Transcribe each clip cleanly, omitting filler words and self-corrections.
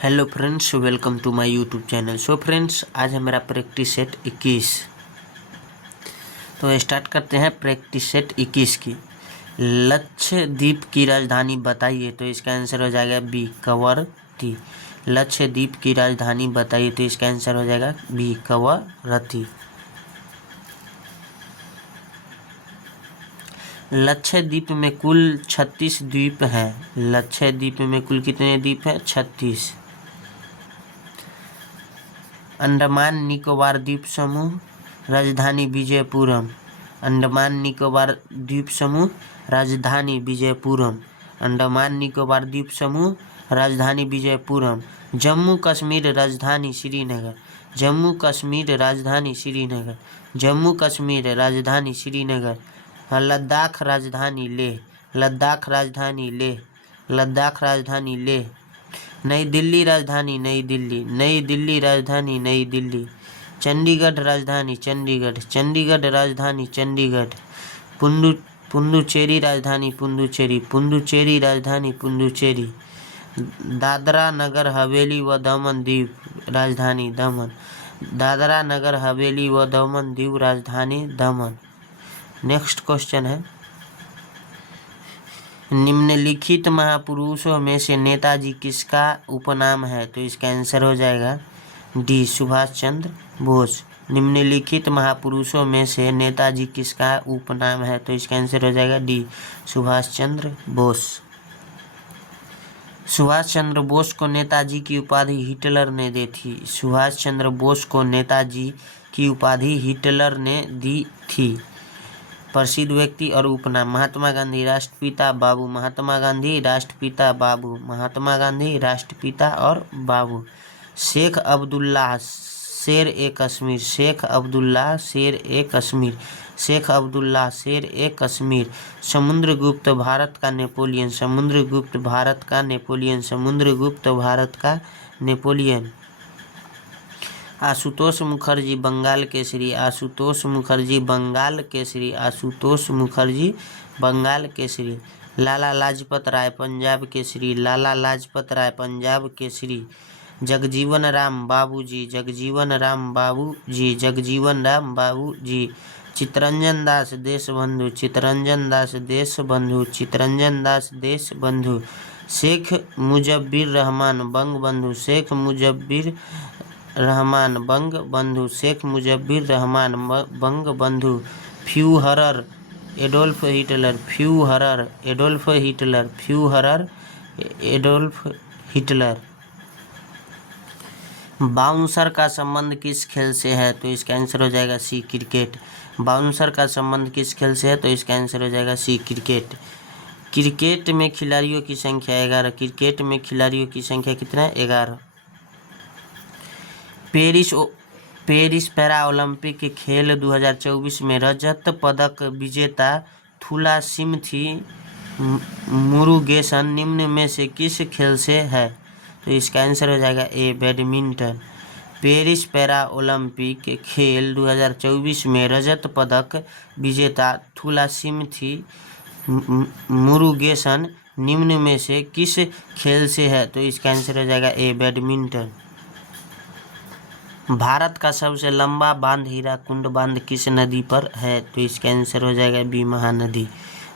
Hello friends, welcome to my YouTube channel. So friends, आज है मेरा प्रैक्टिस सेट 21। तो स्टार्ट करते हैं प्रैक्टिस सेट 21 की। लक्षद्वीप की राजधानी बताइए, तो इसका आंसर हो जाएगा बी, कवरत्ती। लक्षद्वीप की राजधानी बताइए, तो इसका आंसर हो जाएगा बी, कवरत्ती। लक्षद्वीप में कुल 36 द्वीप हैं। लक्षद्वीप में कुल कितने द्वीप हैं? 36। अंडमान निकोबार द्वीप समूह, राजधानी विजयपुरम। अंडमान निकोबार द्वीप समूह, राजधानी विजयपुरम। अंडमान निकोबार द्वीप समूह, राजधानी विजयपुरम। जम्मू कश्मीर राजधानी श्रीनगर। जम्मू कश्मीर राजधानी श्रीनगर। जम्मू कश्मीर राजधानी श्रीनगर। लद्दाख राजधानी लेह। लद्दाख राजधानी लेह। लद्दाख राजधानी लेह। नई दिल्ली राजधानी नई दिल्ली। नई दिल्ली राजधानी नई दिल्ली। चंडीगढ़ राजधानी चंडीगढ़। चंडीगढ़ राजधानी चंडीगढ़। पुडुचेरी राजधानी पुडुचेरी। पुडुचेरी राजधानी पुडुचेरी। दादरा नगर हवेली व दमन दीव राजधानी दमन। दादरा नगर हवेली व दमन दीव राजधानी दमन। नेक्स्ट क्वेश्चन है, निम्नलिखित महापुरुषों में से नेताजी किसका उपनाम है? तो इसका आंसर हो जाएगा डी, सुभाष चंद्र बोस। निम्नलिखित महापुरुषों में से नेताजी किसका उपनाम है? तो इसका आंसर हो जाएगा डी, सुभाष चंद्र बोस। सुभाष चंद्र बोस को नेताजी की उपाधि हिटलर ने दी थी। सुभाष चंद्र बोस को नेताजी की उपाधि हिटलर ने दी थी। प्रसिद्ध व्यक्ति और उपनाम, महात्मा गांधी राष्ट्रपिता बाबू। महात्मा गांधी राष्ट्रपिता बाबू। महात्मा गांधी राष्ट्रपिता और बाबू। शेख अब्दुल्लाह शेर ए कश्मीर। शेख अब्दुल्लाह शेर ए कश्मीर। शेख अब्दुल्लाह शेर ए कश्मीर। समुद्रगुप्त भारत का नेपोलियन। समुद्रगुप्त भारत का नेपोलियन। समुद्रगुप्त भारत का Napoleon. Ashutosh Mukherjee Bengal Kesari. Ashutosh Mukherjee Bengal Kesari. Ashutosh Mukherjee Bengal Kesari. Lala Lajpat Rai Punjab Kesari. Lala Lajpat Rai Punjab Kesari. Jagjivan Ram Babuji. Jagjivan Ram Babuji. Jagjivan Ram Babuji. Chittaranjan Das Deshbandhu. Chittaranjan Das Deshbandhu. Chittaranjan Das Deshbandhu. Sheikh Mujibur Rahman Bangabandhu. Sheikh Mujibur Rahman Bangabandhu. Sheikh Mujibur Rahman Bangabandhu. Fuhrer Adolf Hitler. Fuhrer Adolf Hitler. Fuhrer Adolf Hitler. Bouncer का संबंध किस खेल से है? तो इसका आंसर हो जाएगा सी, क्रिकेट। बाउंसर का संबंध किस खेल से है? तो इसका आंसर हो जाएगा सी, क्रिकेट। क्रिकेट में खिलाड़ियों की संख्या 11। क्रिकेट में खिलाड़ियों की संख्या कितना है? 11। पेरिस पैरा ओलंपिक खेल 2024 में रजत पदक विजेता थुलासिमथी मुरुगेसन निम्न में से किस खेल से है? तो इसका आंसर हो जाएगा ए, बैडमिंटन। पेरिस पैरा ओलंपिक खेल 2024 में रजत पदक विजेता थुलासिमथी मुरुगेसन निम्न में से किस खेल से है? तो इसका आंसर हो जाएगा ए, बैडमिंटन। भारत का सबसे लंबा बांध हीराकुंड बांध किस नदी पर है? तो इसका आंसर हो जाएगा बी, महानदी।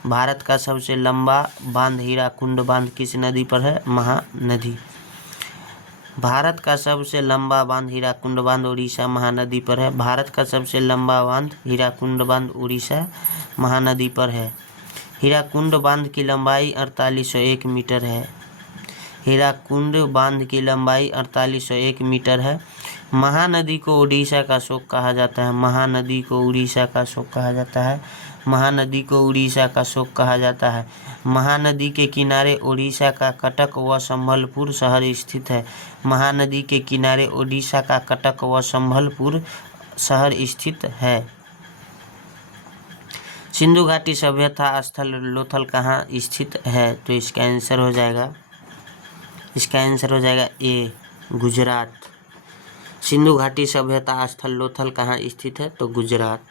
भारत का सबसे लंबा बांध हीराकुंड बांध किस नदी पर है? महानदी। भारत का सबसे लंबा बांध हीराकुंड बांध उड़ीसा महानदी पर है। भारत का सबसे लंबा बांध हीराकुंड बांध उड़ीसा महानदी पर है। हीराकुंड बांध की लंबाई 4801 मीटर है। हीराकुंड बांध की लंबाई 4801 मीटर है। महानदी को उड़ीसा का शोक कहा जाता है। महानदी को उड़ीसा का शोक कहा जाता है। महानदी को उड़ीसा का शोक कहा जाता है। महानदी के किनारे उड़ीसा का कटक व संबलपुर शहर स्थित है। महानदी के किनारे उड़ीसा का कटक व संबलपुर शहर स्थित है। सिंधु घाटी सभ्यता स्थल लोथल कहाँ स्थित है? तो इसका आंसर हो जाएगा ए, गुजरात। सिंधु घाटी सभ्यता स्थल लोथल कहाँ स्थित है? तो गुजरात।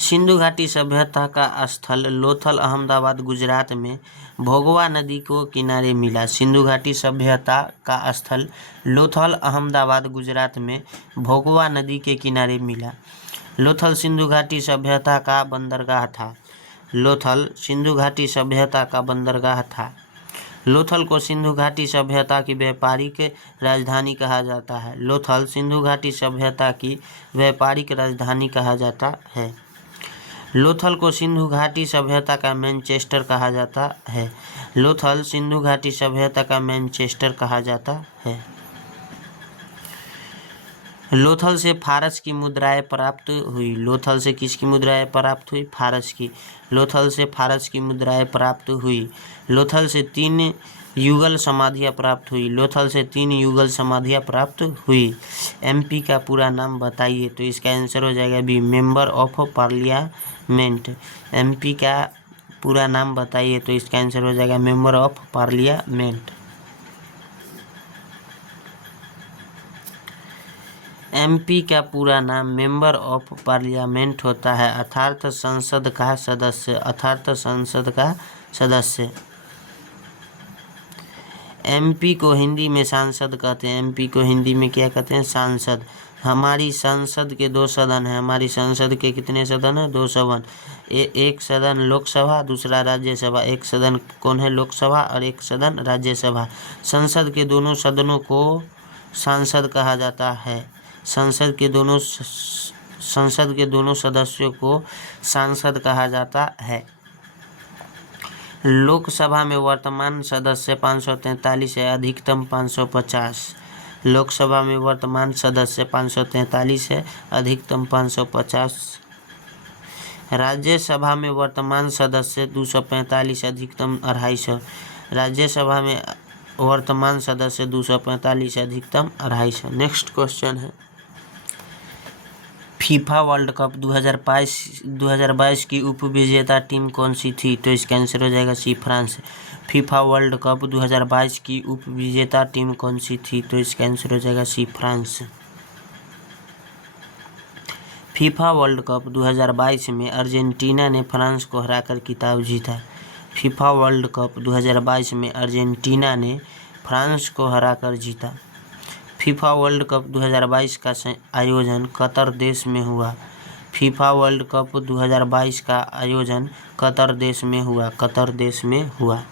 सिंधु घाटी सभ्यता का स्थल लोथल अहमदाबाद गुजरात में भोगवा नदी को किनारे मिला। सिंधु घाटी सभ्यता का स्थल लोथल अहमदाबाद गुजरात में भोगवा नदी के किनारे मिला। लोथल सिंधु घाटी सभ्यता का बंदरगाह था। लोथल सिंधु घाटी सभ्यता का बंदरगाह था। लोथल को सिंधु घाटी सभ्यता की व्यापारिक राजधानी कहा जाता है। लोथल सिंधु घाटी सभ्यता की व्यापारिक राजधानी कहा जाता है। लोथल को सिंधु घाटी सभ्यता का मैनचेस्टर कहा जाता है। लोथल सिंधु घाटी सभ्यता का मैनचेस्टर कहा जाता है। लोथल से फारस की मुद्राएं प्राप्त हुई। लोथल से किसकी मुद्राएं प्राप्त हुई? फारस की। लोथल से फारस की मुद्राएं प्राप्त हुई। लोथल से 3 युगल समाधियाँ प्राप्त हुई। लोथल से 3 युगल समाधियाँ प्राप्त हुई। एमपी का पूरा नाम बताइए, तो इसका आंसर हो जाएगा B, member of parliament. MP का पूरा नाम बताइए, तो इसका आंसर हो जाएगा मेंबर ऑफ पार्लियामेंट। एमपी का पूरा नाम मेंबर ऑफ पार्लियामेंट होता है, अर्थात संसद का सदस्य। अर्थात संसद का सदस्य। एमपी को हिंदी में सांसद कहते हैं। एमपी को हिंदी में क्या कहते हैं? सांसद। हमारी संसद के 2 सदन हैं। हमारी संसद के कितने सदन हैं? 2 सदन। एक सदन लोकसभा, दूसरा राज्यसभा। एक सदन कौन है? लोकसभा, और एक सदन राज्यसभा। संसद के दोनों सदनों को सांसद कहा जाता है। संसद के दोनों सदस्यों को सांसद कहा जाता है। लोकसभा में वर्तमान सदस्य 543 है, अधिकतम 550। लोकसभा में वर्तमान सदस्य 543 है, अधिकतम 550। राज्यसभा में वर्तमान सदस्य 245, अधिकतम 250। राज्यसभा में वर्तमान सदस्य 245, अधिकतम 250। नेक्स्ट क्वेश्चन है, फीफा वर्ल्ड कप 2022 की उपविजेता टीम कौन सी थी? तो इसका आंसर हो जाएगा सी, फ्रांस। फीफा वर्ल्ड कप 2022 की उपविजेता टीम कौन सी थी? तो इसका आंसर हो जाएगा सी, फ्रांस। फीफा वर्ल्ड कप 2022 में अर्जेंटीना ने फ्रांस को हराकर खिताब जीता। फीफा वर्ल्ड कप 2022 में अर्जेंटीना ने फ्रांस को हराकर जीता। फीफा वर्ल्ड कप 2022 का आयोजन कतर देश में हुआ। फीफा वर्ल्ड कप 2022 का आयोजन कतर देश में हुआ। कतर देश में हुआ।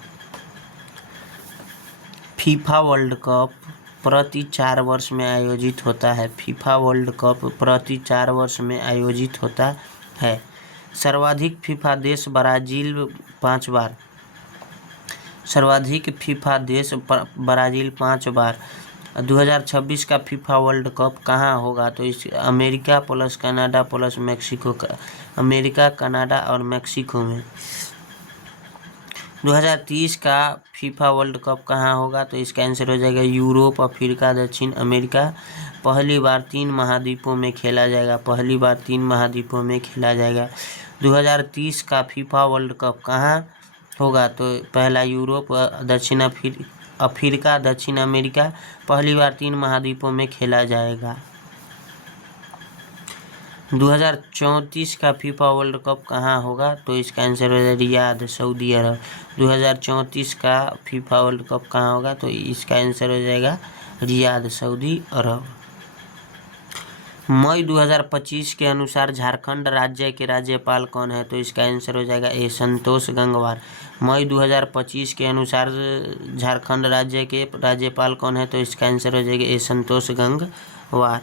फीफा वर्ल्ड कप प्रति 4 वर्ष में आयोजित होता है। फीफा वर्ल्ड कप प्रति 4 वर्ष में आयोजित होता है। सर्वाधिक फीफा देश ब्राजील 5 बार। सर्वाधिक फीफा देश ब्राजील 5 बार। 2026 का फीफा वर्ल्ड कप कहाँ होगा? तो इस America plus Canada plus Mexico का, अमेरिका, कनाडा और मैक्सिको में। 2030 का फीफा वर्ल्ड कप कहाँ होगा? तो इसका आंसर हो जाएगा यूरोप, अफ्रीका, दक्षिण अमेरिका। पहली बार 3 महाद्वीपों में खेला जाएगा। पहली बार 3 महाद्वीपों में खेला जाएगा। 2030 का फीफा वर्ल्ड कप कहाँ होगा? तो पहला यूरोप, दक्षिण अफ्रीका, दक्षिण अमेरिका। पहली बार 3 महाद्वीपों में खेला जाएगा। 2034 का फीफा वर्ल्ड कप कहाँ होगा? तो इसका आंसर हो जाएगा रियाद, सऊदी अरब। 2034 का फीफा वर्ल्ड कप कहाँ होगा? तो इसका आंसर हो जाएगा रियाद, सऊदी अरब। मई 2025 के अनुसार झारखंड राज्य के राज्यपाल कौन है? तो इसका आंसर हो जाएगा ए, संतोष गंगवार। मई 2025 के अनुसार झारखंड राज्य के राज्यपाल कौन है? तो इसका आंसर हो जाएगा ए, संतोष गंगवार।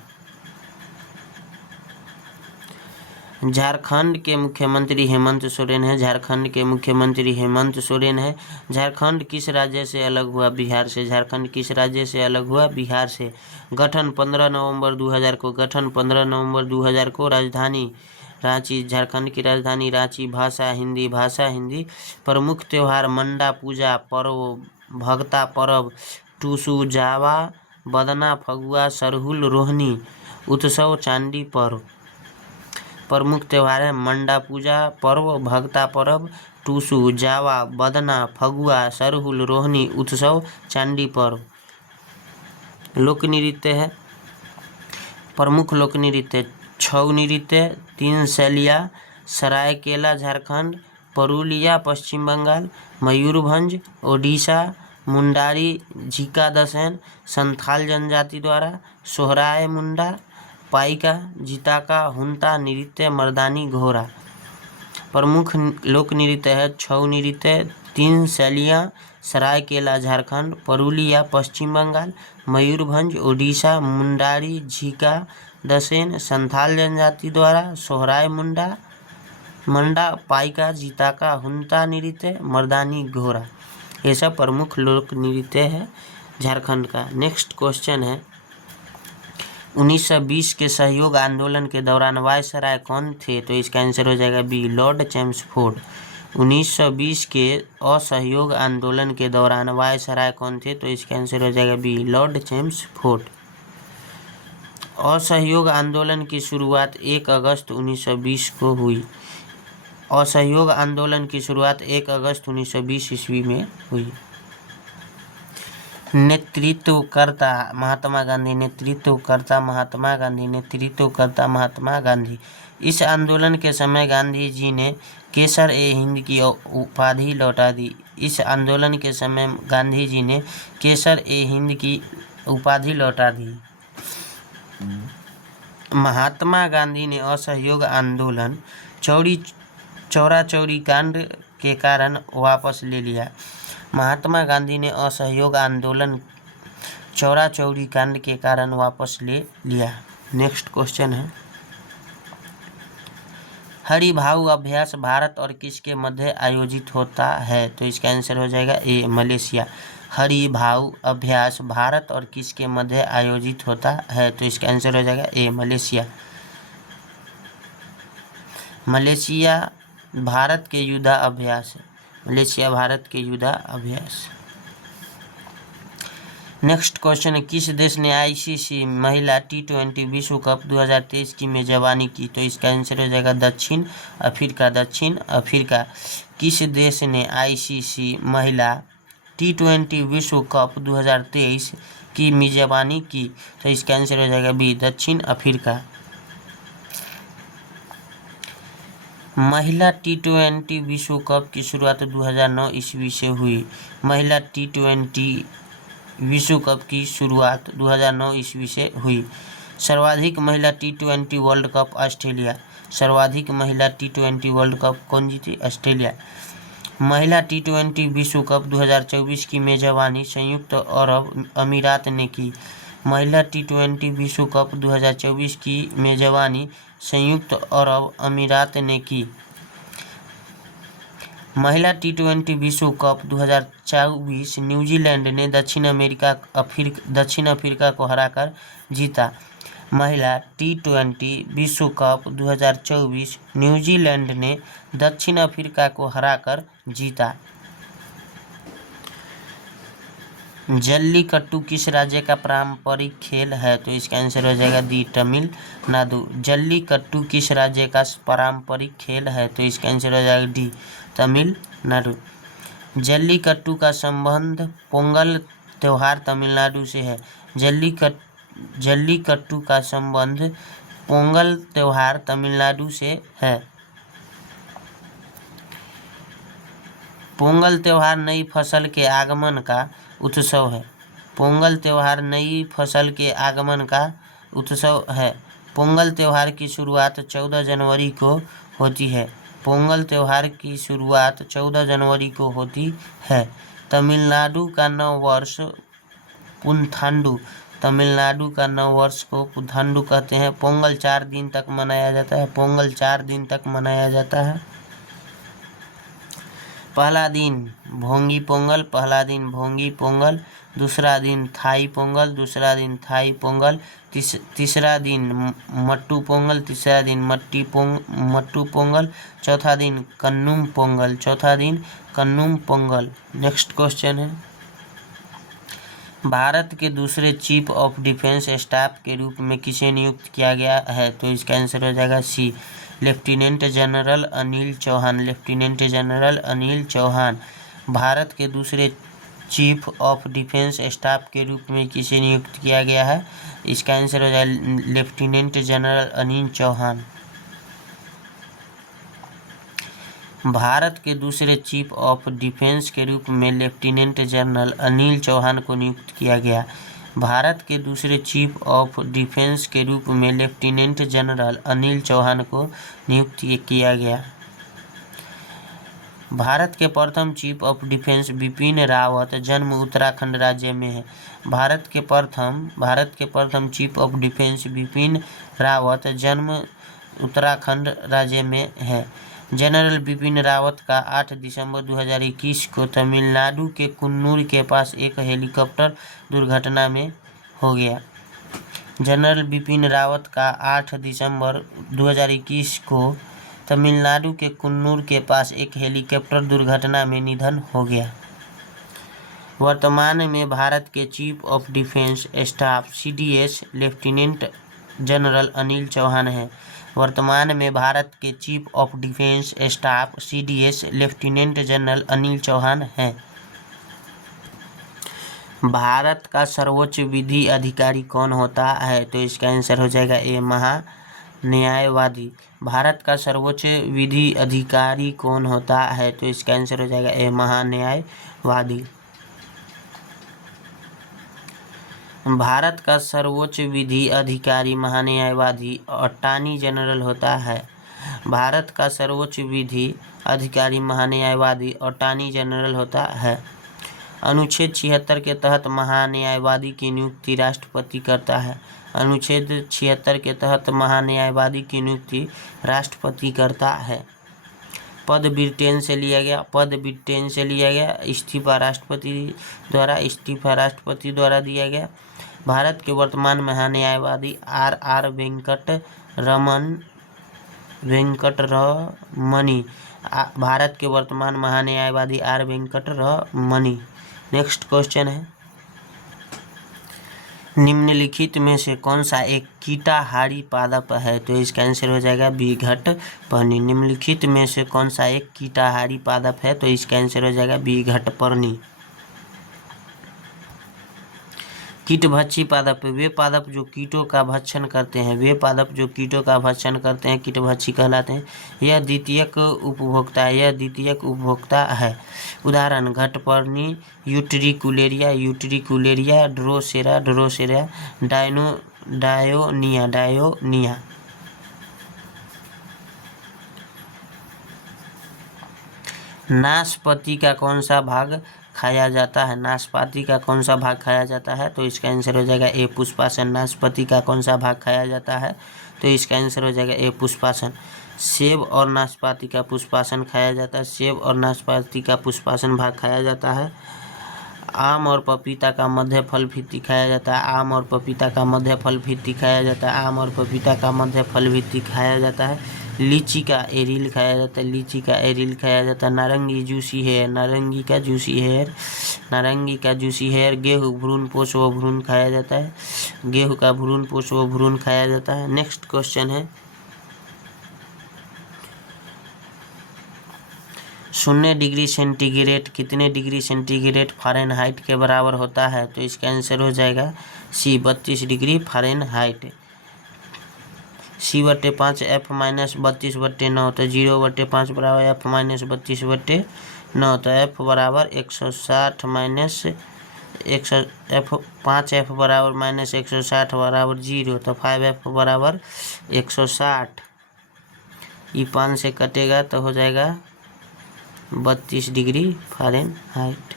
झारखंड के मुख्यमंत्री हेमंत सोरेन है। झारखंड के मुख्यमंत्री हेमंत सोरेन है। झारखंड किस राज्य से अलग हुआ? बिहार से। झारखंड किस राज्य से अलग हुआ? बिहार से। गठन 15 नवंबर 2000 को। गठन 15 नवंबर 2000 को। राजधानी रांची। झारखंड की राजधानी रांची। भाषा हिंदी। भाषा हिंदी। प्रमुख त्यौहार मंडा पूजा पर्व, भगता पर्व, टूसू, जावा, बदना, फगुआ, सरहुल, रोहिणी उत्सव, चांदी पर्व। प्रमुख त्यौहार है मंडा पूजा पर्व, भगता पर्व, टूसू, जावा, बदना, फगुआ, सरहुल, रोहिणी उत्सव, चांदी पर्व। लोक नृत्य है। प्रमुख लोक नृत्य छऊ नृत्य, 3 शैलिया, सरायकेला झारखंड, पुरुलिया पश्चिम बंगाल, मयूरभंज ओडिशा, मुंडारी झीका दसेन संथाल जनजाति द्वारा, सोहराय मुंडा, पाइका जिताका हुंता नृत्य मर्दानी घोड़ा। प्रमुख लोक नृत्य है छऊ नृत्य, तीन शैलियाँ, सरायकेला झारखंड, पुरुलिया पश्चिम बंगाल, मयूरभंज ओडिशा, मुंडारी झीका दसेन संथाल जनजाति द्वारा, सोहराय मंडा, पाइका जिताका हुंता नृत्य मर्दानी घोड़ा। ये सब प्रमुख लोक नृत्य है झारखंड का। नेक्स्ट क्वेश्चन है 1920 के सहयोग आंदोलन के दौरान वायसराय कौन थे? तो इसका आंसर हो जाएगा बी, लॉर्ड चैम्सफोर्ड। 1920 के असहयोग आंदोलन के दौरान वायसराय कौन थे? तो इसका आंसर हो जाएगा बी, लॉर्ड चैम्सफोर्ड। असहयोग आंदोलन की शुरुआत 1 अगस्त 1920 को हुई। असहयोग आंदोलन की शुरुआत 1 अगस्त 1920 ईस्वी में हुई। नेतृत्वकर्ता महात्मा गांधी, नेतृत्वकर्ता महात्मा गांधी, नेतृत्वकर्ता महात्मा गांधी। इस आंदोलन के समय गांधी जी ने केसर ए हिंद की उपाधि लौटा दी। इस आंदोलन के समय गांधी जी ने केसर ए हिंद की उपाधि लौटा दी। महात्मा गांधी ने असहयोग आंदोलन चौरा चौरी कांड के कारण वापस ले लिया। महात्मा गांधी ने असहयोग आंदोलन चौरा चौरी कांड के कारण वापस ले लिया। नेक्स्ट क्वेश्चन है हरिभाऊ अभ्यास भारत और किसके मध्य आयोजित होता है? तो इसका आंसर हो जाएगा ए, मलेशिया। हरिभाऊ अभ्यास भारत और किसके मध्य आयोजित होता है? तो इसका आंसर हो जाएगा ए, मलेशिया। मलेशिया भारत के युद्धाभ्यास है। मलेशिया भारत के युद्धाभ्यास। नेक्स्ट क्वेश्चन है किस देश ने आईसीसी महिला T20 विश्व कप 2023 की मेजबानी की? तो इसका आंसर हो जाएगा दक्षिण अफ्रीका। दक्षिण अफ्रीका। किस देश ने आईसीसी महिला T20 विश्व कप 2023 की मेजबानी की? तो इसका आंसर हो जाएगा बी, दक्षिण अफ्रीका। महिला T20 विश्व कप की शुरुआत 2009 ईस्वी से हुई। महिला T20 विश्व कप की शुरुआत 2009 ईस्वी से हुई। सर्वाधिक महिला T20 वर्ल्ड कप ऑस्ट्रेलिया। सर्वाधिक महिला T20 वर्ल्ड कप कौन जीती? ऑस्ट्रेलिया। महिला T20 विश्व कप 2024 की मेजबानी संयुक्त अरब अमीरात ने की। महिला T20 विश्व कप 2024 की मेजबानी संयुक्त अरब अमीरात ने की। महिला T20 विश्व कप 2024 न्यूजीलैंड ने दक्षिण अफ्रीका को हराकर जीता। महिला T20 विश्व कप 2024 न्यूजीलैंड ने दक्षिण अफ्रीका को हराकर जीता। जल्लीकट्टू किस राज्य का पारंपरिक खेल है? तो इसका आंसर हो जाएगा डी, तमिलनाडु। जल्लीकट्टू किस राज्य का पारंपरिक खेल है? तो इसका आंसर हो जाएगा डी, तमिलनाडु। जल्लीकट्टू का संबंध पोंगल त्योहार तमिलनाडु से है। जल्लीकट्टू का संबंध पोंगल त्योहार तमिलनाडु से है। पोंगल त्योहार नई फसल के आगमन का उत्सव है। पोंगल त्योहार नई फसल के आगमन का उत्सव है। पोंगल त्योहार की शुरुआत 14 जनवरी को होती है। पोंगल त्योहार की शुरुआत 14 जनवरी को होती है। तमिलनाडु का नव वर्ष पुंथांडु। तमिलनाडु का नव वर्ष को पुंथांडु कहते हैं। पोंगल 4 दिन तक मनाया जाता है। पोंगल 4 दिन तक मनाया जाता है। पहला दिन भोंगी पोंगल, पहला दिन भोंगी पोंगल, दूसरा दिन थाई पोंगल, दूसरा दिन थाई पोंगल, तीसरा दिन मट्टू पोंगल, तीसरा दिन मट्टू पोंगल, चौथा दिन कन्नुम पोंगल, चौथा दिन कन्नुम पोंगल। नेक्स्ट क्वेश्चन है भारत के दूसरे चीफ ऑफ डिफेंस स्टाफ के रूप में किसे नियुक्त किया गया है? तो इसका आंसर हो जाएगा C, lieutenant general Anil Chauhan. Lieutenant general Anil Chauhan. Bharat के दूसरे चीफ ऑफ डिफेंस स्टाफ के रूप में किसे नियुक्त किया गया है? इसका आंसर हो जाएगा लेफ्टिनेंट जनरल अनिल चौहान। भारत के दूसरे चीफ ऑफ डिफेंस के रूप में लेफ्टिनेंट जनरल अनिल चौहान को नियुक्त किया गया। भारत के दूसरे चीफ ऑफ डिफेंस के रूप में लेफ्टिनेंट जनरल अनिल चौहान को नियुक्त किया गया। भारत के प्रथम chief of defence Bipin Rawat जन्म उत्तराखंड राज्य में है। भारत के प्रथम chief of defence Bipin Rawat जन्म उत्तराखंड राज्य में है। जनरल बिपिन रावत का 8 दिसंबर 2021 को तमिलनाडु के कुन्नूर के पास एक हेलीकॉप्टर दुर्घटना में हो गया। जनरल बिपिन रावत का 8 दिसंबर 2021 को तमिलनाडु के कुन्नूर के पास एक हेलीकॉप्टर दुर्घटना में निधन हो गया। वर्तमान में भारत के chief of defence staff CDS lieutenant general Anil Chauhan है। वर्तमान में भारत के chief of defence staff CDS lieutenant general Anil Chauhan है। भारत का सर्वोच्च विधि अधिकारी कौन होता है? तो इसका आंसर हो जाएगा ए महान्यायवादी। भारत का सर्वोच्च विधि अधिकारी कौन होता है? तो इसका आंसर हो जाएगा ए महान्यायवादी। भारत का सर्वोच्च विधि अधिकारी महान्यायवादी अटॉर्नी जनरल होता है। भारत का सर्वोच्च विधि अधिकारी महान्यायवादी अटॉर्नी जनरल होता है। अनुच्छेद 76 के तहत महान्यायवादी की नियुक्ति राष्ट्रपति करता है। अनुच्छेद 76 के तहत महान्यायवादी की नियुक्ति राष्ट्रपति करता है। पद ब्रिटेन से लिया गया। इस्तीफा राष्ट्रपति द्वारा दिया गया। भारत के वर्तमान महान्यायवादी R वेंकटरमणि। भारत के वर्तमान महान्यायवादी R वेंकटरमणि। नेक्स्ट क्वेश्चन है, निम्नलिखित में से कौन सा एक कीटाहारी पादप है? तो इसका आंसर हो जाएगा बी घटपर्णी। निम्नलिखित में से कौन सा एक कीटाहारी पादप है? तो इसका आंसर हो जाएगा बी घटपर्णी। कीटभक्षी पादप, वे पादप जो कीटों का भक्षण करते हैं, कीटभक्षी कहलाते हैं। यह द्वितीयक उपभोक्ता है। उदाहरण घटपर्णी, यूट्रिकुलेरिया, ड्रोसेरा, डायोनिया। नाशपाती का कौन सा भाग खाया जाता है? तो इसका आंसर हो जाएगा ए पुष्पासन। नाशपाती का कौन सा भाग खाया जाता है? तो इसका आंसर हो जाएगा ए पुष्पासन। सेब और नाशपाती का पुष्पासन खाया जाता है। आम और पपीता का मध्य फल भी खाया जाता है। लीची का एरिल खाया जाता है। नारंगी का जूसी हेयर। गेहूँ भ्रूणपोष व भ्रूण खाया जाता है। नेक्स्ट क्वेश्चन है, 0 डिग्री सेंटीग्रेड कितने डिग्री सेंटीग्रेड फ़ारेनहाइट के बराबर होता है? तो इसका आंसर हो जाएगा सी 32 डिग्री फ़ारेनहाइट। C/5 F-32/9 तो 0/5 बराबर F-32/9 तो F बराबर 160 माइनस 5F बराबर -160 बराबर 0 तो 5F बराबर 160। ये 5 से कटेगा तो हो जाएगा 32 डिग्री फ़ारेनहाइट।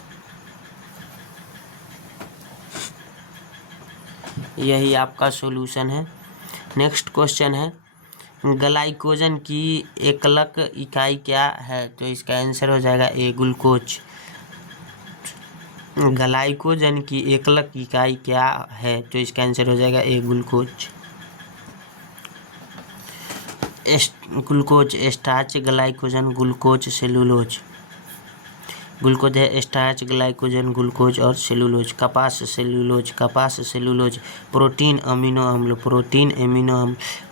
यही आपका सॉल्यूशन है। नेक्स्ट क्वेश्चन है, ग्लाइकोजन की एकलक इकाई क्या है? तो इसका आंसर हो जाएगा ए ग्लूकोज। ग्लाइकोजन की एकलक इकाई क्या है? तो इसका आंसर हो जाएगा A glucose. Glucose starch, glycogen, glucose, cellulose. Glucose है स्टार्च, ग्लाइकोजन, ग्लूकोज और सेलुलोज। कपास सेलुलोज। प्रोटीन अमीनो अम्ल।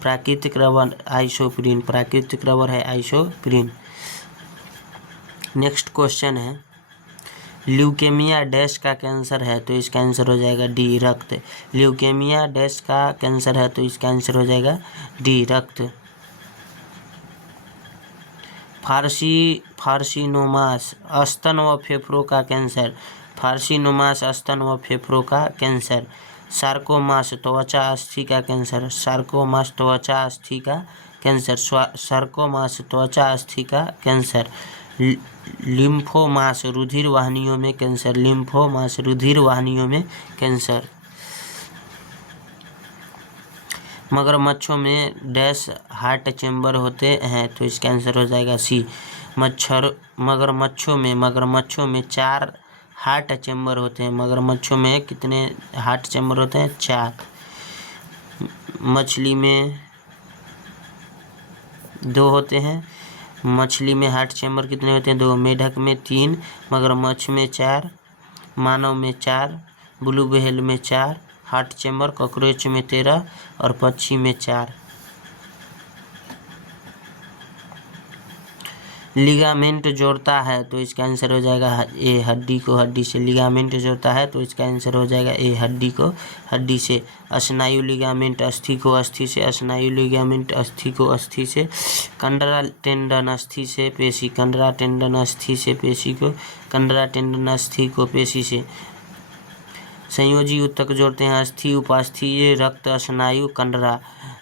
प्राकृतिक रबर आइसोप्रीन। नेक्स्ट क्वेश्चन है, ल्यूकेमिया डैश का कैंसर है? तो इसका आंसर हो जाएगा डी रक्त। ल्यूकेमिया डैश का कैंसर है तो इसका आंसर हो जाएगा डी रक्त। फार्सिनोमास स्तन व फेफड़ों का कैंसर, फार्सिनोमास स्तन व फेफड़ों का कैंसर। सार्कोमास त्वचा अस्थि का कैंसर, सार्कोमास त्वचा अस्थि का कैंसर, सार्कोमास त्वचा अस्थि का कैंसर। लिम्फोमास रुधिर वाहिनियों में कैंसर, लिम्फोमास रुधिर वाहिनियों में कैंसर। मगरमच्छों में डैश हार्ट चैम्बर होते हैं, तो इसका आंसर हो जाएगा सी। मगरमच्छों में 4 हार्ट चैम्बर होते हैं। मगरमच्छों में कितने हार्ट चैम्बर होते हैं? 4। मछली में 2 होते हैं। मछली में हार्ट चैम्बर कितने होते हैं? 2। मेढक में 3, मगरमच्छ में 4, मानव में 4, ब्लू व्हेल में 4 हार्ट चैम्बर, कॉकरोच में 13 और पक्षी में 4। लिगामेंट जोड़ता है, तो इसका आंसर हो जाएगा ए। हड्डी को हड्डी से लिगामेंट जोड़ता है, तो इसका आंसर हो जाएगा ए। हड्डी को हड्डी से। स्नायु लिगामेंट अस्थि को अस्थि से, स्नायु लिगामेंट अस्थि को अस्थि से। कंडरा टेंडन अस्थि से पेशी, कंडरा टेंडन अस्थि से पेशी को, कंडरा टेंडन अस्थि को पेशी से। संयोजी ऊतक जोड़ते हैं, अस्थि उपास्थि रक्त स्नायु कंडरा।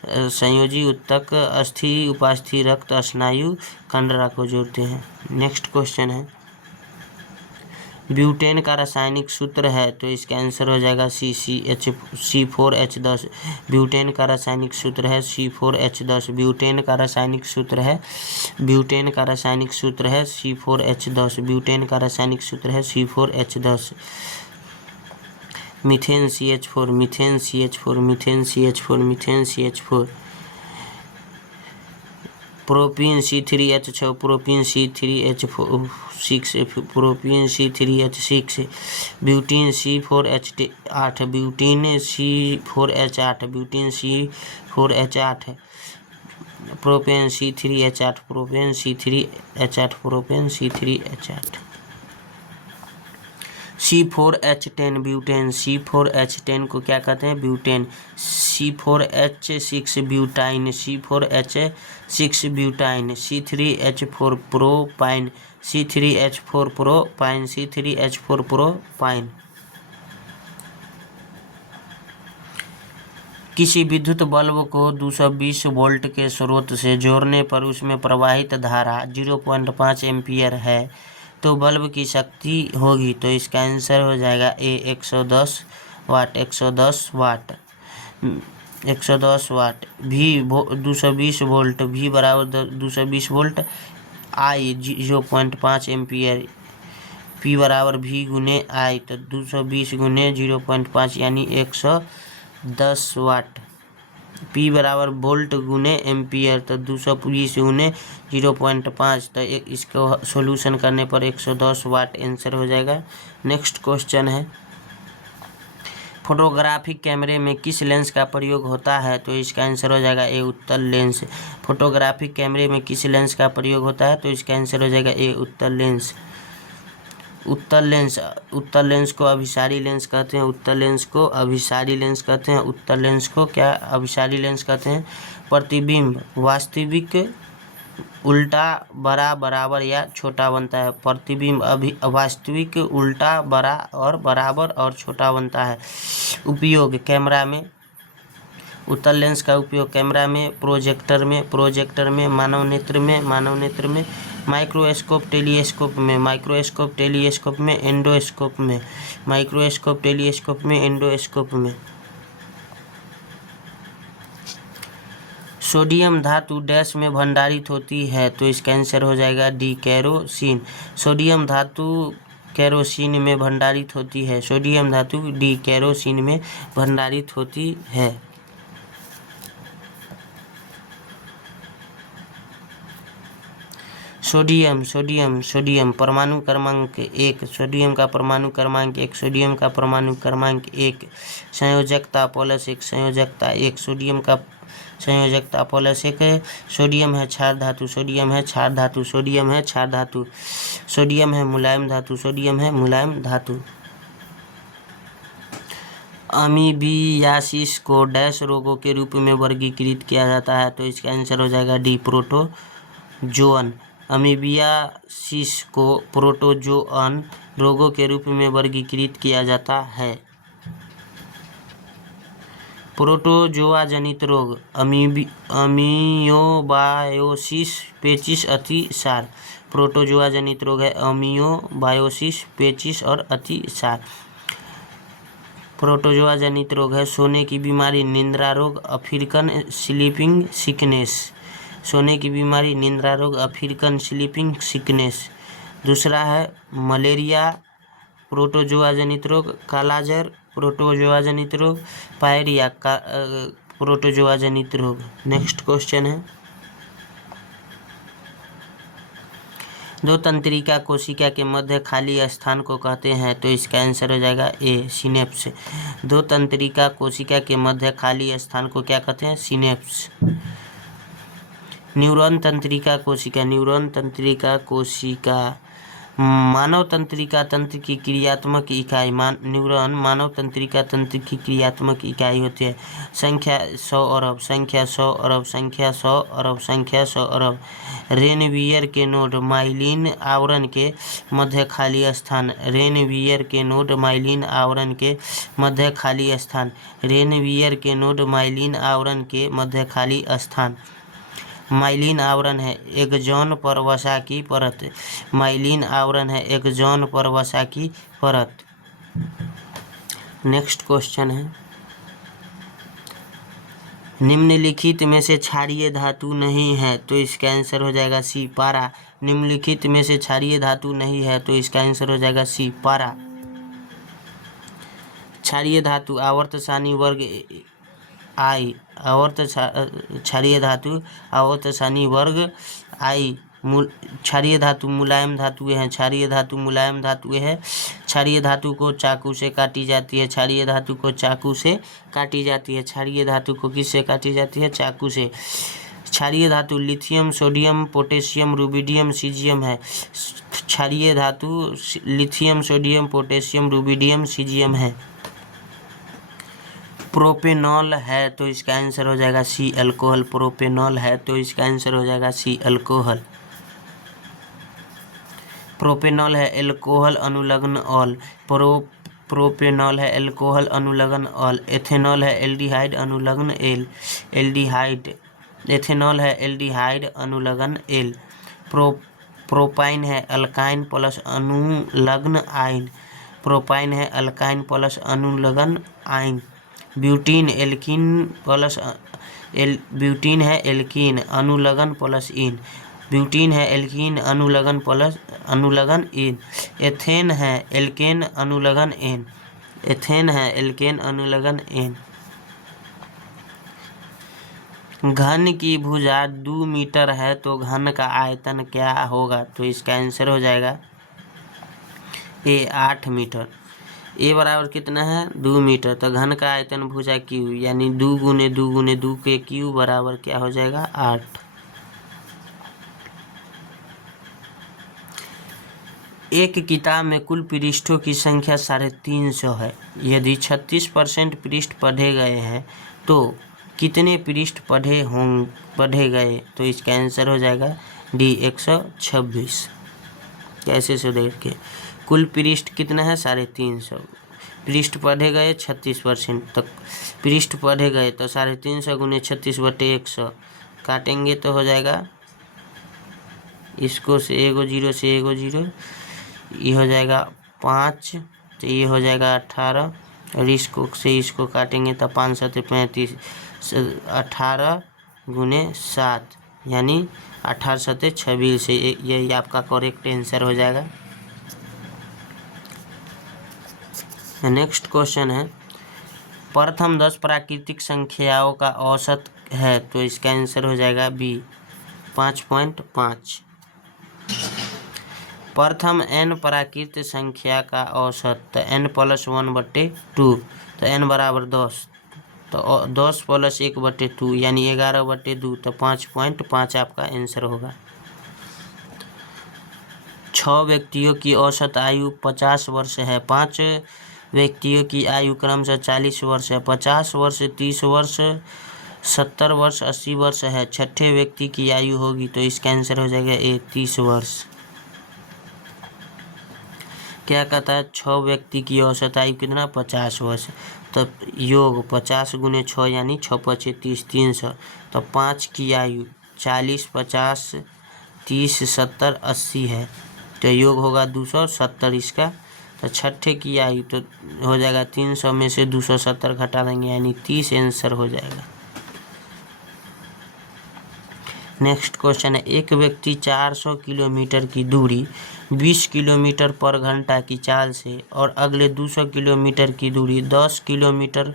संयोजी ऊतक अस्थि उपास्थि रक्त स्नायु कंडरा को जोड़ते हैं। नेक्स्ट क्वेश्चन है, ब्यूटेन का रासायनिक सूत्र है, तो इसका आंसर हो जाएगा C4H10। ब्यूटेन का रासायनिक सूत्र है C4H10। ब्यूटेन का रासायनिक सूत्र है, ब्यूटेन का रासायनिक सूत्र है C4H10। ब्यूटेन का रासायनिक सूत्र है C4H10। Methane CH4, methane CH4, methane CH4, methane CH4। Propene C3H6, propene C3H6, propene C3H6। Butene C4H8, butene C4H8, butene C4H8। Propane C3H8, propane C3H8, propane C3H8। C4H10 butane, C4H10 को क्या कहते हैं? Butane. C4H6 butyne, C4H6 butyne. C3H4 propyne, C3H4 propyne, C3H4 propyne. किसी विद्युत bulb को 220 volt के स्रोत से जोड़ने पर उसमें प्रवाहित धारा 0.5 एम्पीयर है, तो बल्ब की शक्ति होगी, तो इसका आंसर हो जाएगा ए 110 वाट। 110 वाट, 110 वाट। भी 220 वोल्ट, भी बराबर 220 वोल्ट। आई 0.5 एम्पीयर, पी बराबर भी गुने आई, तो 220 गुने 0.5 यानी 110 वाट। पी बराबर वोल्ट गुने एम्पियर, तो 220 गुने 0.5, तो इसको सॉल्यूशन करने पर 110 वाट आंसर हो जाएगा। नेक्स्ट क्वेश्चन है, फोटोग्राफिक कैमरे में किस लेंस का प्रयोग होता है, तो इसका आंसर हो जाएगा ए उत्तल लेंस। फोटोग्राफिक कैमरे में किस लेंस का प्रयोग होता है, तो इसका आंसर हो जाएगा ए उत्तल लेंस। उत्तल लेंस, उत्तल लेंस को अभिसारी लेंस कहते हैं, उत्तल लेंस को अभिसारी लेंस कहते हैं। उत्तल लेंस को क्या अभिसारी लेंस कहते हैं? प्रतिबिंब वास्तविक उल्टा बड़ा बराबर या छोटा बनता है। प्रतिबिंब वास्तविक उल्टा बड़ा और बराबर और छोटा बनता है। उपयोग कैमरा में, उत्तल लेंस का उपयोग कैमरा में, प्रोजेक्टर में, प्रोजेक्टर में, मानव नेत्र में, मानव नेत्र में, माइक्रोस्कोप टेलीस्कोप में, माइक्रोस्कोप टेलीस्कोप में, एंडोस्कोप में, माइक्रोस्कोप टेलीस्कोप में, एंडोस्कोप में। सोडियम धातु डैश में भंडारित होती है, तो इसका आंसर हो जाएगा डी केरोसिन। सोडियम धातु केरोसिन में भंडारित होती है, सोडियम धातु डी केरोसिन में भंडारित होती है। सोडियम, सोडियम, सोडियम परमाणु क्रमांक 1, सोडियम का परमाणु क्रमांक 1, सोडियम का परमाणु क्रमांक 1। संयोजकता +1, संयोजकता 1, सोडियम का संयोजकता +1। सोडियम है क्षार धातु, सोडियम है क्षार धातु, सोडियम है क्षार धातु, सोडियम है मुलायम धातु, सोडियम है मुलायम धातु। अमीबियासिस को डैश रोगों के रूप में वर्गीकृत किया जाता है, तो इसका आंसर हो जाएगा डी प्रोटोजोअन। अमीबियासिस को प्रोटोजोअन रोगों के रूप में वर्गीकृत किया जाता है। प्रोटोजोआ जनित रोग अमीयोबायोसिस, पेचिश, अतिसार। प्रोटोजोआ जनित रोग है अमीयोबायोसिस, पेचिश और अतिसार। प्रोटोजोआ जनित रोग है सोने की बीमारी, निद्रा रोग, अफ्रीकन स्लीपिंग सिकनेस। सोने की बीमारी, निद्रा रोग, अफ्रीकन स्लीपिंग सिकनेस। दूसरा है मलेरिया, प्रोटोजोआ जनित रोग, कालाजार, प्रोटोजोआ जनित रोग, पायरिया, प्रोटोजोआ जनित रोग। नेक्स्ट क्वेश्चन है, दो तंत्रिका कोशिका के मध्य खाली स्थान को कहते हैं, तो इसका आंसर हो जाएगा ए, सिनेप्स। दो तंत्रिका कोशिका के मध्य खाली स्थान को क्या कहते हैं? सिनेप्स। न्यूरॉन तंत्रिका कोशिका, न्यूरॉन तंत्रिका कोशिका मानव तंत्रिका तंत्र की क्रियात्मक इकाई। न्यूरॉन मानव तंत्रिका तंत्र की क्रियात्मक इकाई होती है। संख्या 100 अरब, संख्या 100 अरब, संख्या 100 अरब, संख्या 100 अरब। रेनवियर के नोड माइलिन आवरण के मध्य खाली स्थान। रेनवियर के नोड माइलिन आवरण के मध्य खाली स्थान। रेनवियर के नोड माइलिन आवरण के मध्य खाली स्थान। माइलिन आवरण है एक्सॉन पर वसा की परत। माइलिन आवरण है एक्सॉन पर वसा की परत। नेक्स्ट क्वेश्चन है, निम्नलिखित में से क्षारीय धातु नहीं है, तो इसका आंसर हो जाएगा सी, पारा। निम्नलिखित में से क्षारीय धातु नहीं है, तो इसका आंसर हो जाएगा सी, पारा। क्षारीय धातु आवर्त सारणी वर्ग आई, क्षारीय धातु आवर्त सारणी वर्ग आई। क्षारीय धातु मुलायम धातुएं हैं, क्षारीय धातु मुलायम धातुएं हैं। क्षारीय धातु को चाकू से काटी जाती है, क्षारीय धातु को चाकू से काटी जाती है। क्षारीय धातु को किससे काटी जाती है? चाकू से। क्षारीय धातु lithium, sodium, potassium, rubidium, caesium है। क्षारीय धातु lithium, sodium, potassium, rubidium, caesium है। प्रोपेनॉल है, तो इसका आंसर हो जाएगा सी, अल्कोहल। प्रोपेनॉल है, तो इसका आंसर हो जाएगा सी, अल्कोहल। प्रोपेनॉल है एल्कोहल अनुलग्न ऑल। प्रोपेनॉल है एल्कोहल अनुलग्न ऑल। एथेनॉल है एल्डिहाइड अनुलग्न एल। एल्डिहाइड, एथेनॉल है एल्डिहाइड अनुलग्न एल। प्रोपाइन है अल्काइन प्लस अनुलग्न आइन। प्रोपाइन है अल्काइन प्लस अनुलग्न आइन। ब्यूटीन एल्कीन प्लस ब्यूटीन है एल्कीन अनुलग्न प्लस इन। ब्यूटीन है एल्कीन अनुलग्न प्लस अनुलग्न इन। एथेन है एल्केन अनुलग्न एन। एथेन है एल्केन अनुलग्न एन। घन की भुजा 2 मीटर है, तो घन का आयतन क्या होगा? तो इसका आंसर हो जाएगा ए, 8 मीटर। ए बराबर कितना है? 2 मीटर। तो घन का आयतन भुजा क्यू, यानी 2 गुने 2 गुने 2 के क्यू बराबर क्या हो जाएगा? 8। एक किताब में कुल पृष्ठों की संख्या 350 है। यदि 36% पृष्ठ पढ़े गए हैं, तो कितने पृष्ठ पढ़े गए? तो इसका आंसर हो जाएगा डी, 126। कैसे से देख के, कुल पृष्ठ कितना है? 350। पृष्ठ पढ़े गए 36% तक पृष्ठ पढ़े गए, तो 350 गुने 36/100 काटेंगे तो हो जाएगा, इसको से एगो जीरो से एगो जीरो, ये हो जाएगा 5, तो ये हो जाएगा 18, और इसको से इसको काटेंगे तो 5 7 35, 18 गुने 7 यानी 18 7 26 से यही आपका करेक्ट आंसर हो जाएगा। नेक्स्ट क्वेश्चन है, प्रथम 10 प्राकृतिक संख्याओं का औसत है, तो इसका आंसर हो जाएगा बी, 5.5। प्रथम n प्राकृत संख्या का औसत, तो n + 1/2, तो n बराबर 10, तो 10 + 1/2 यानी 11/2, तो 5.5 आपका आंसर होगा। 6 व्यक्तियों की औसत आयु 50 वर्ष है। 5 व्यक्तियों की आयु क्रमशः 40 वर्ष है। 50 वर्ष, 30 वर्ष, 70 वर्ष 80 वर्ष है, छठे व्यक्ति की आयु होगी तो इसका आंसर हो जाएगा ए 30 वर्ष। क्या कहता है 6 व्यक्ति की औसत आयु कितना 50 वर्ष। तब योग 50 गुने 6 यानी 6 पचे 30 300। तो 5 की आयु 40 50 30 70 80 है तो योग होगा 270 इसका। तो छठे की आयु तो हो जाएगा 300 में से 270 घटा देंगे यानी 30 आंसर हो जाएगा। नेक्स्ट क्वेश्चन है एक व्यक्ति 400 किलोमीटर की दूरी 20 किलोमीटर पर घंटा की चाल से और अगले 200 किलोमीटर की दूरी 10 किलोमीटर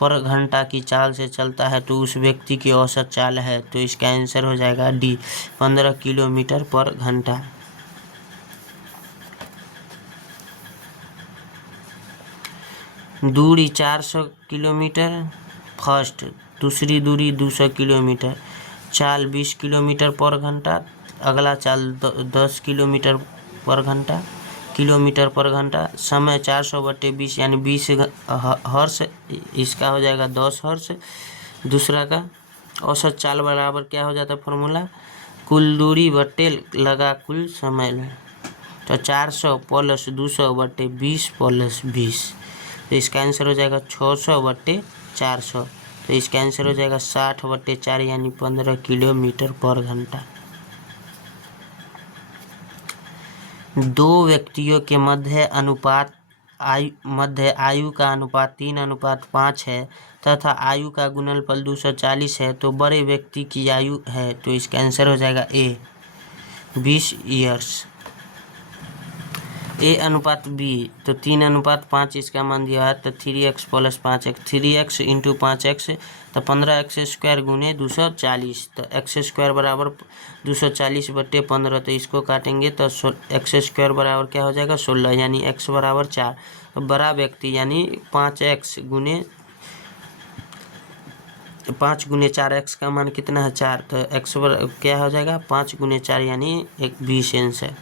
पर घंटा की चाल से चलता है तो उस व्यक्ति की औसत चाल है तो इसका आंसर हो जाएगा डी 15 किलोमीटर पर घंटा। दूरी 400 किलोमीटर फर्स्ट, दूसरी दूरी 200 किलोमीटर, चाल 20 किलोमीटर पर घंटा, अगला चाल 10 किलोमीटर पर घंटा समय 400/20 यानी 20 हर्ष, इसका हो जाएगा 10 हर्ष। दूसरा का औसत चाल बराबर क्या हो जाता है फॉर्मूला कुल दूरी बट्टे लगा कुल समय में। तो 400 + 200/20 + 20 तो इसका आंसर हो जाएगा 600/400। तो इसका आंसर हो जाएगा 60/4 यानी 15 किलोमीटर पर घंटा। दो व्यक्तियों के मध्य आयु का अनुपात 3:5 है तथा आयु का गुणनफल 240 है तो बड़े व्यक्ति की आयु है तो इसका आंसर हो जाएगा ए 20 ईयर्स। ए अनुपात बी तो 3:5 इसका मान दिया है तो 3x + 5x 3x × 5x तो 15x² गुने 240 तो x² बराबर 240/15 तो इसको काटेंगे तो x² बराबर क्या हो जाएगा 16 यानी x बराबर 4। तो बड़ा व्यक्ति यानी 5x गुने 5 × 4x का मान कितना है 4 तो x क्या हो जाएगा 5 × 4 यानी 20 आंसर।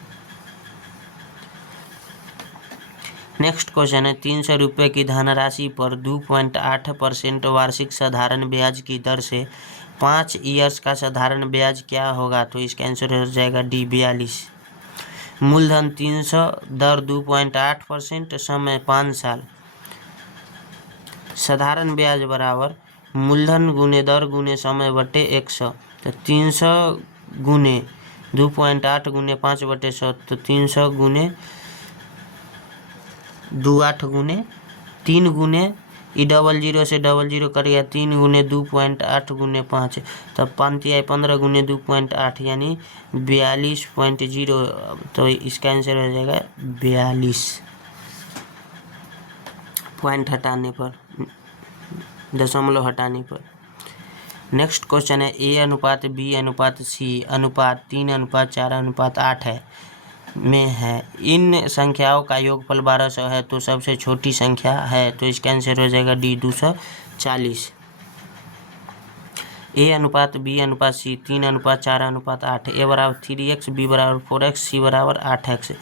नेक्स्ट क्वेश्चन है 300 रुपये की धनराशि पर 2.8% वार्षिक साधारण ब्याज की दर से 5 ईयर्स का साधारण ब्याज क्या होगा तो इसका आंसर हो जाएगा डी 42। मूलधन 300 दर 2.8% समय 5 साल। साधारण ब्याज बराबर मूलधन गुने दर गुने समय बटे 100 तो 300 गुने 2.8 गुने 5/100 तो 300 गुने 28 गुने 3 गुने ई 00 से 00 कट गया 3 गुने 2.8 गुने 5 तब 15 गुने 2.8 यानी 42.0 तो इसका आंसर हो जाएगा 42 पॉइंट हटाने पर दशमलव हटाने पर। नेक्स्ट क्वेश्चन है ए अनुपात बी अनुपात सी अनुपात 3:4:8 है में है इन संख्याओं का योगफल 1200 है तो सबसे छोटी संख्या है तो इसका आंसर हो जाएगा डी 240। ए अनुपात बी अनुपात सी 3:4:8 ए बराबर 3x बी बराबर 4x सी बराबर 8x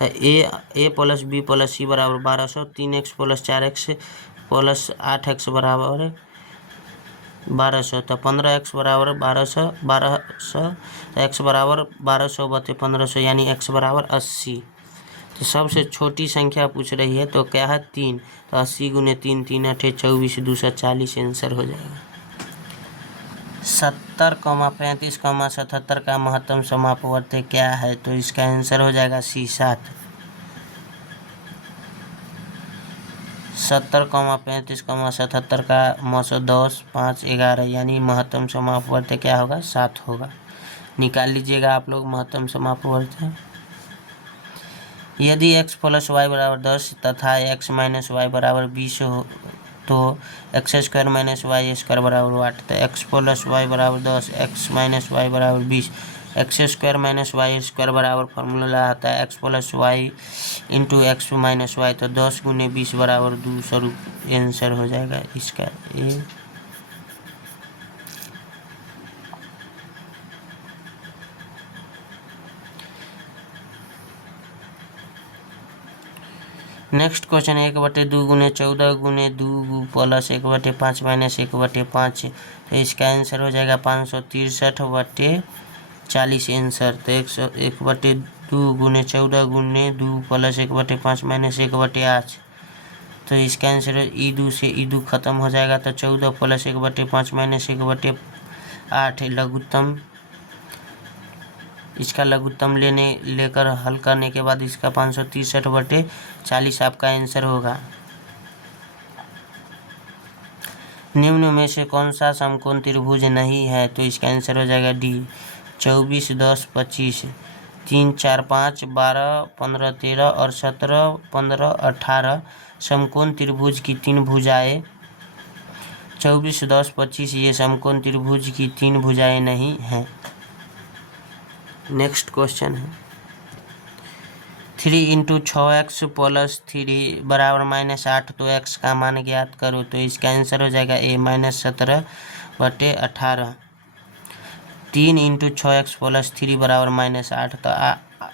ए + बी + सी बराबर 1200 3x + 4x + 8x बराबर 1200 तो 15x बराबर 1200 x बराबर 1200/1500 यानी x बराबर 80। तो सबसे छोटी संख्या पूछ रही है तो क्या है 3 तो 80 गुने 3 3 8 24 240 आंसर हो जाएगा। 70, 35, 77 का महत्तम समापवर्ती क्या है तो इसका आंसर हो जाएगा सी 7। 70, 35, 77 का मौसम 10 5 11 यानी महत्तम समापवर्ती क्या होगा 7 होगा। निकाल लीजिएगा आप लोग महत्तम समापवर्ती। यदि x + y बराबर 10 तथा x - y बराबर 20 हो तो x² - y² बराबर 8 तो x + y बराबर 10 x - y बराबर 20 x² - y² बराबर फॉर्मूला आता है x + y × x - y तो 10 गुने 20 बराबर 200 आंसर हो जाएगा इसका ए। नेक्स्ट क्वेश्चन 1/2 गुने 14 गुने 2 प्लस 1/5 माइनस 1/5, तो इसका आंसर हो जाएगा 563/40 आंसर। तो 1/2 गुने 14 गुने 2 प्लस 1/5 माइनस 1/8, तो इसका आंसर ईदू से ईदू खत्म हो जाएगा, तो 14 प्लस 1/5 माइनस 1/8 लघुत्तम। इसका लघुत्तम लेकर हल करने के बाद इसका 563/40 आपका आंसर होगा। निम्न में से कौन सा समकोण त्रिभुज नहीं है, तो इसका आंसर हो जाएगा डी 24 10 25, 3 4 5 12 15 13 और 17 15 18 समकोण त्रिभुज की 3 भुजाएं 24 10 25 ये समकोण त्रिभुज की 3 भुजाएं नहीं हैं। नेक्स्ट क्वेश्चन है 3 × 6x + 3 बराबर -8, तो x का मान ज्ञात करो, तो इसका आंसर हो जाएगा a -17/18। 3 × 6x + 3 बराबर -8, तो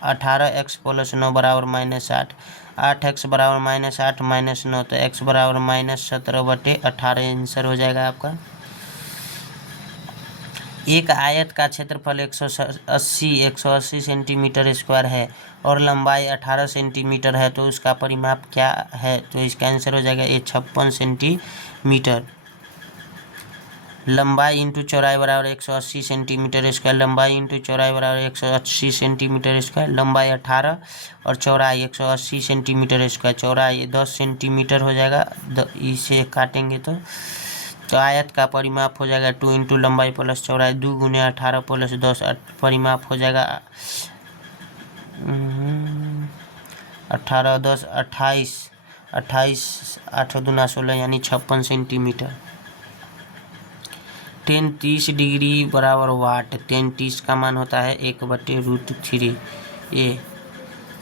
18x + 9 बराबर -8, 8x बराबर -8 - 9, तो x बराबर -17/18 आंसर हो जाएगा आपका। एक आयत का क्षेत्रफल 180 सेंटीमीटर स्क्वायर है और लंबाई 18 सेंटीमीटर है, तो उसका परिमाप क्या है, तो इसका आंसर हो जाएगा ये 56 सेंटीमीटर। लंबाई इंटू चौड़ाई बराबर 180 सेंटीमीटर स्क्वायर, लंबाई इंटू चौड़ाई बराबर 180 सेंटीमीटर स्क्वायर, लंबाई 18 और चौड़ाई 180 सेंटीमीटर स्क्वायर, चौड़ाई 10 सेंटीमीटर हो जाएगा, इसे काटेंगे तो आयत का परिमाप हो जाएगा 2 × लंबाई प्लस चौड़ाई 2 × 18 + 10, परिमाप हो जाएगा 18 10 28, 8 दूना 16 यानी 56 सेंटीमीटर। 10 30 डिग्री बराबर वाट, 10 30 का मान होता है 1/√3, ये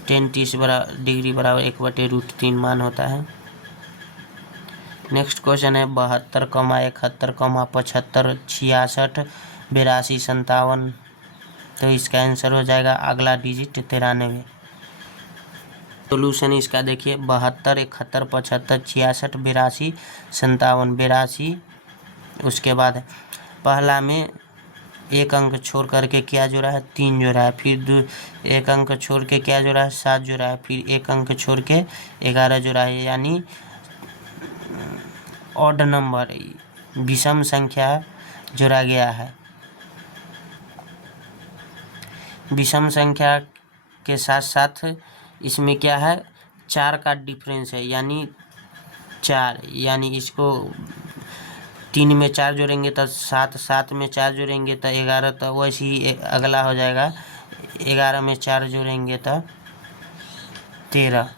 10 30 डिग्री बराबर 1/√3 मान होता है। नेक्स्ट क्वेश्चन है 72, 71, 75, 66, 82, 57, तो इसका आंसर हो जाएगा अगला डिजिट 93। सोल्यूशन इसका देखिए 72, 71, 75, 66, 82, 57, 82, उसके बाद पहला में एक अंक छोड़ करके क्या जोड़ा है 3 जोड़ा है, फिर एक अंक छोड़ के क्या जोड़ा है 7 जोड़ा है, फिर एक अंक छोड़ के 11 जोड़ा है, यानी ऑड नंबर विषम संख्या जोड़ा गया है। विषम संख्या के साथ साथ इसमें क्या है 4 का डिफरेंस है, यानी 4, यानी इसको 3 में 4 जोड़ेंगे तो 7, 7 में 4 जोड़ेंगे तो 11, तो वैसे ही अगला हो जाएगा 11 में 4 जोड़ेंगे तो 13,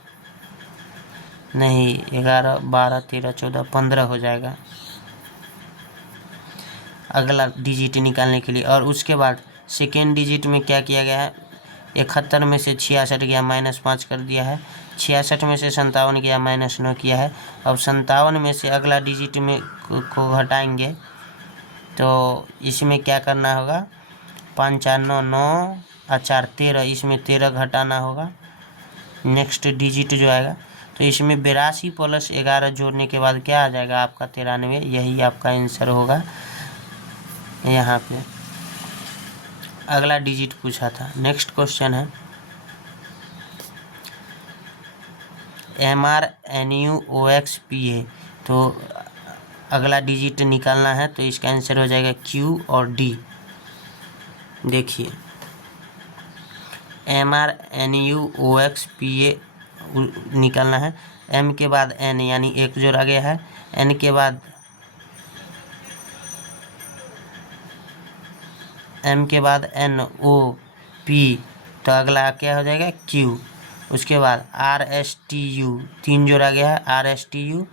नहीं 11 12 13 14 15 हो जाएगा अगला डिजिट निकालने के लिए। और उसके बाद सेकेंड डिजिट में क्या किया गया है 71 में से 66 गया -5 कर दिया है, 66 में से 57 गया -9 किया है। अब 57 में से अगला डिजिट में को घटाएंगे तो इसमें क्या करना होगा 5 4 9 9 और 4 13, इसमें 13 घटाना होगा। नेक्स्ट डिजिट जो आएगा तो इसमें 82 + 11 जोड़ने के बाद क्या आ जाएगा आपका 93, यही आपका आंसर होगा। यहाँ पे अगला डिजिट पूछा था। नेक्स्ट क्वेश्चन है MRNUOXPA, तो अगला डिजिट निकालना है तो इसका आंसर हो जाएगा Q और D। देखिए MRNUOXPA निकालना है, M के बाद N यानी 1 जोड़ा गया है, N के बाद M के बाद NOP, तो अगला क्या हो जाएगा Q। उसके बाद RSTU 3 जोड़ा गया है RSTU,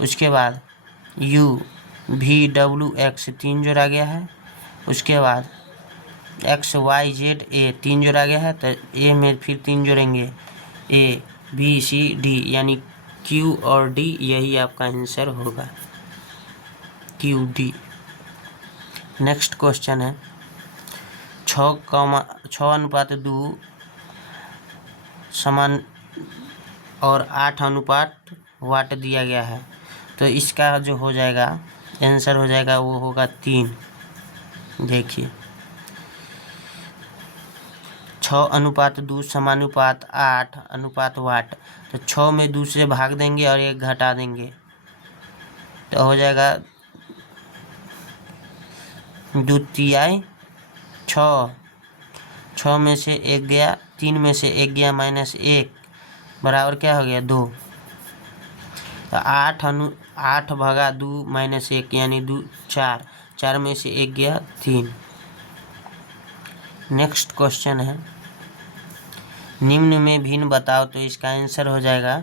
उसके बाद UVWX 3 जोड़ा गया है, उसके बाद XYZA 3 जोड़ा गया है, तो A में फिर 3 जोड़ेंगे ABCD, यानी Q और D, यही आपका आंसर होगा QD। नेक्स्ट क्वेश्चन है 6:2 समान और 8:वाट दिया गया है। तो इसका जो हो जाएगा आंसर हो जाएगा वो होगा 3। देखिए 6:2 समानुपात 8:वाट। तो 6 में 2 से भाग देंगे और 1 घटा देंगे तो हो जाएगा 2 तिहाई 6। 6 में से 1 गया, 3 में से 1 गया -1 बराबर क्या हो गया 2। तो 8 भागा 2 -1 यानी 2 4। 4 में से 1 गया 3। नेक्स्ट क्वेश्चन है निम्न में भिन्न बताओ। तो इसका आंसर हो जाएगा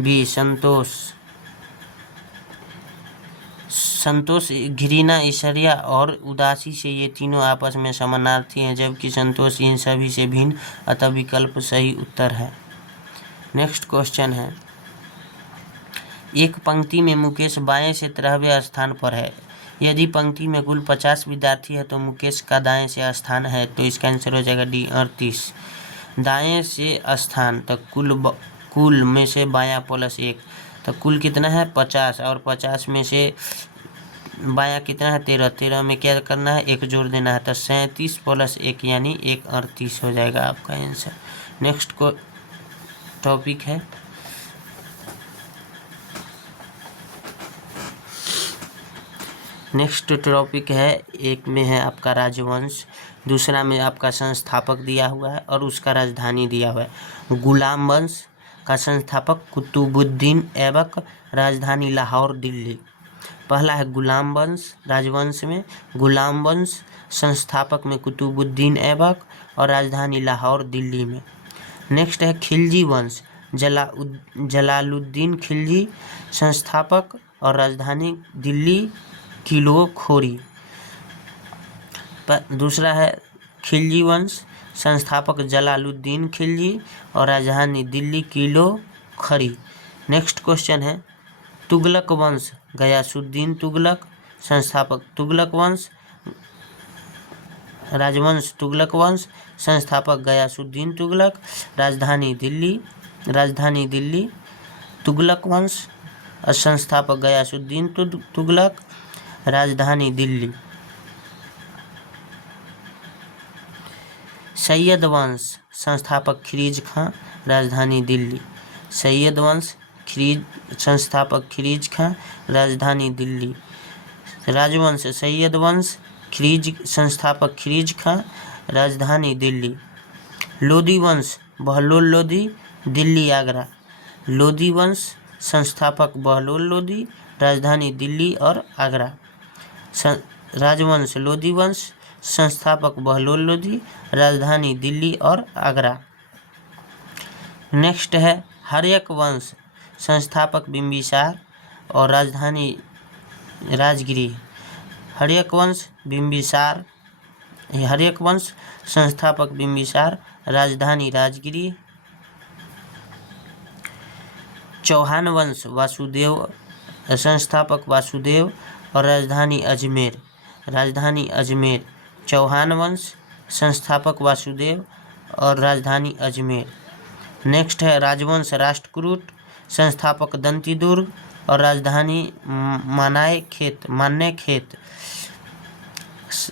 बी संतोष। संतोष, घृणा, ईर्ष्या और उदासी से ये तीनों आपस में समानार्थी हैं, जबकि संतोष इन सभी से भिन्न, अतः विकल्प सही उत्तर है। नेक्स्ट क्वेश्चन है एक पंक्ति में मुकेश बाएं से 13वें स्थान पर है। यदि पंक्ति में कुल 50 विद्यार्थी है तो मुकेश का दाएं से स्थान है। तो इसका आंसर हो जाएगा डी 38। दाएं से स्थान तो कुल में से बायां +1 तो कुल कितना है 50 और 50 में से बायां कितना है 13। 13 में क्या करना है 1 जोड़ देना है तो 37 + 1 यानी 1 38 हो जाएगा आपका आंसर। नेक्स्ट को टॉपिक है एक में है आपका राजवंश, दूसरा में आपका संस्थापक दिया हुआ है और उसका राजधानी दिया हुआ है। गुलाम वंश का संस्थापक कुतुबुद्दीन ऐबक, राजधानी लाहौर दिल्ली। पहला है गुलाम वंश, राजवंश में गुलाम वंश, संस्थापक में कुतुबुद्दीन ऐबक और राजधानी लाहौर दिल्ली में। नेक्स्ट है खिलजी वंश, जलालुद्दीन खिलजी, संस्थापक और राजधानी दिल्ली किलो खोरी। दूसरा है खिलजी वंश, संस्थापक जलालुद्दीन खिलजी और राजधानी दिल्ली किलो खरी। नेक्स्ट क्वेश्चन है तुगलक वंश, गयासुद्दीन तुगलक, संस्थापक तुगलक वंश, राजवंश तुगलक वंश, संस्थापक गयासुद्दीन तुगलक, राजधानी दिल्ली तुगलक वंश, संस्थापक गयासुद्दीन तुगलक, राजधानी दिल्ली। सैयद वंश, संस्थापक खिरीज खां, राजधानी दिल्ली। सैयद वंश संस्थापक खिरीज खां, राजधानी दिल्ली। राजवंश सैयद वंश संस्थापक खिरीज खां, राजधानी दिल्ली। लोदी वंश बहलोल लोदी, दिल्ली आगरा। लोदी वंश संस्थापक बहलोल लोदी, राजधानी दिल्ली और आगरा। राजवंश लोदी वंश संस्थापक बहलोल लोदी, राजधानी दिल्ली और आगरा। नेक्स्ट है हर्यक वंश, संस्थापक बिंबिसार और राजधानी राजगिरी। हर्यक वंश संस्थापक बिंबिसार, राजधानी राजगिरी। चौहान वंश संस्थापक वासुदेव और राजधानी अजमेर। चौहान वंश संस्थापक वासुदेव और राजधानी अजमेर। नेक्स्ट है राजवंश राष्ट्रकूट, संस्थापक दंती दुर्ग और राजधानी मान्य खेत।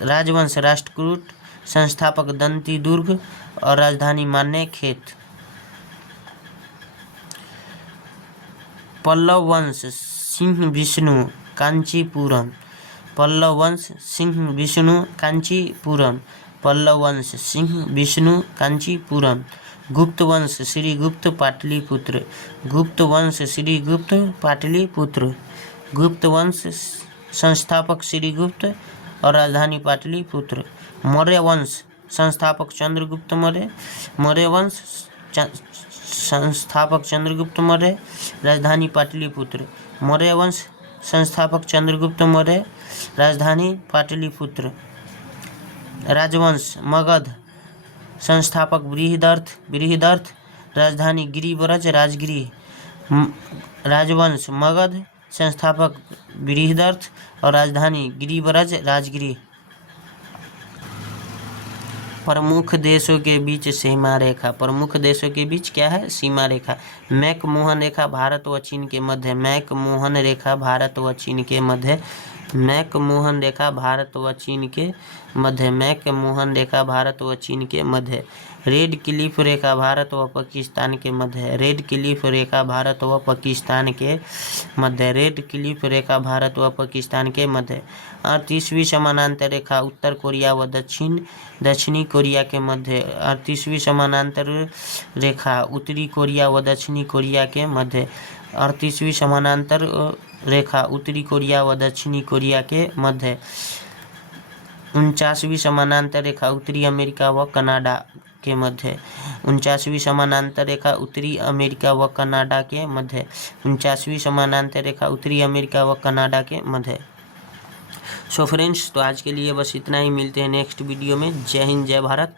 राजवंश राष्ट्रकूट, संस्थापक दंती दुर्ग और राजधानी मान्य खेत। पल्लव वंश सिंह विष्णु कांचीपुरम। पल्लव वंश सिंह विष्णु कांचीपुरम। पल्लव वंश सिंह विष्णु कांचीपुरम। गुप्त वंश श्री गुप्त पाटलिपुत्र। गुप्त वंश श्री गुप्त पाटलिपुत्र। गुप्त वंश संस्थापक श्री गुप्त और राजधानी पाटलिपुत्र। मौर्य वंश संस्थापक चंद्रगुप्त मौर्य। मौर्य वंश संस्थापक चंद्रगुप्त मौर्य, राजधानी पाटलिपुत्र। मौर्य वंश संस्थापक चंद्रगुप्त मौर्य, राजधानी पाटलिपुत्र। राजवंश मगध संस्थापक बृहदर्थ, राजधानी गिरिव्रज राजगिरी। राजवंश मगध संस्थापक बृहदर्थ और राजधानी गिरिव्रज राजगिरी। प्रमुख देशों के बीच सीमा रेखा, प्रमुख देशों के बीच क्या है? सीमा रेखा। मैकमोहन रेखा भारत व चीन के मध्य, मैकमोहन रेखा भारत व चीन के मध्य, मैकमोहन रेखा भारत व चीन के मध्य, मैकमोहन रेखा भारत व चीन के मध्य। रेड क्लिफ रेखा भारत व पाकिस्तान के मध्य, रेड क्लिफ रेखा भारत व पाकिस्तान के मध्य, रेड क्लिफ रेखा भारत व पाकिस्तान के मध्य। 38वीं समानांतर रेखा उत्तर कोरिया व दक्षिणी कोरिया के मध्य, 38वीं समानांतर रेखा उत्तरी कोरिया व दक्षिणी कोरिया के मध्य, 38वीं समानांतर रेखा उत्तरी कोरिया व दक्षिणी कोरिया के मध्य। 49वीं समानांतर रेखा उत्तरी अमेरिका व कनाडा के मध्य, 49वीं समानांतर रेखा उत्तरी अमेरिका व कनाडा के मध्य, 49वीं समानांतर रेखा उत्तरी अमेरिका व कनाडा के मध्य। सो फ्रेंड्स, तो आज के लिए बस इतना ही। मिलते हैं नेक्स्ट वीडियो में। जय हिंद, जय भारत।